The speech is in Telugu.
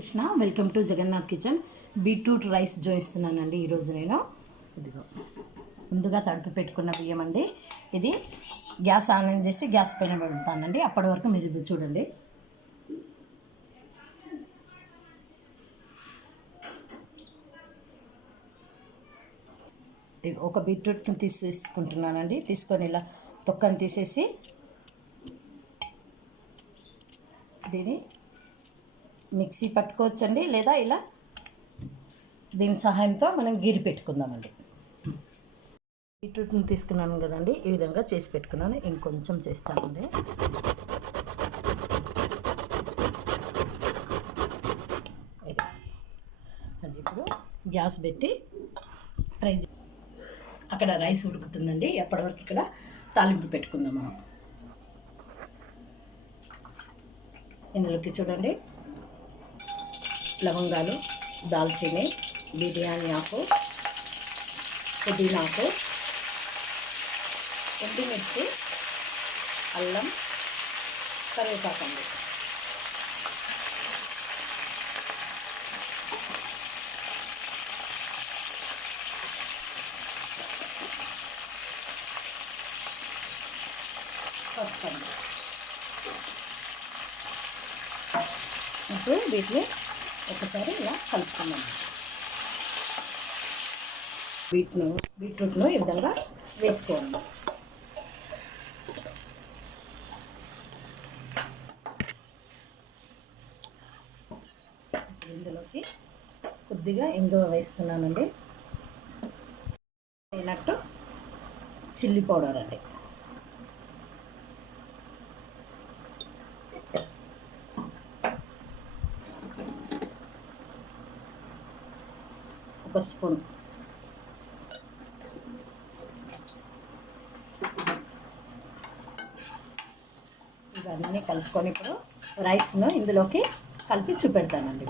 Krishna welcome to Jagannath kitchen. Beetroot rice జోయిస్తున్నానండి ఈరోజు నేను. ఇదిగో ముందుగా తడిపి పెట్టుకున్న బియ్యం అండి. ఇది గ్యాస్ ఆన్ చేసి గ్యాస్ పైన పెడతానండి. అప్పటి వరకు మీరు చూడండి. ఒక బీట్రూట్ని తీసుకుంటున్నానండి. తీసుకొని ఇలా తొక్కని తీసేసి దీన్ని మిక్సీ పట్టుకోవచ్చండి, లేదా ఇలా దీని సహాయంతో మనం గీరి పెట్టుకుందామండి. బీట్రూట్ని తీసుకున్నాను కదండి, ఈ విధంగా చేసి పెట్టుకున్నాను. ఇంకొంచెం చేస్తానండి. అది ఇప్పుడు గ్యాస్ పెట్టి ఫ్రై. అక్కడ రైస్ ఉడుకుతుందండి. ఎప్పటివరకు ఇక్కడ తాలింపు పెట్టుకుందాం మనం. ఇందులోకి చూడండి, లవంగాలు, దాల్చిని, బిర్యానీ ఆకు, పుదీనాకు, ఎండుమిర్చి, అల్లం, కరివేపాకు అండి. పసుపు అండి. ఇప్పుడు వీటిని ఒకసారి ఇలా కలుపుకున్నాము. బీట్రూట్ను ఈ విధంగా వేసుకోండి. ఇందులోకి కొద్దిగా ఇంగువ వేస్తున్నానండి. అయినట్టు చిల్లీ పౌడర్ అండి. ఒక స్పూన్. ఇవన్నీ కలుపుకొని ఇప్పుడు రైస్ను ఇందులోకి కలిపి చూపెడతానండి.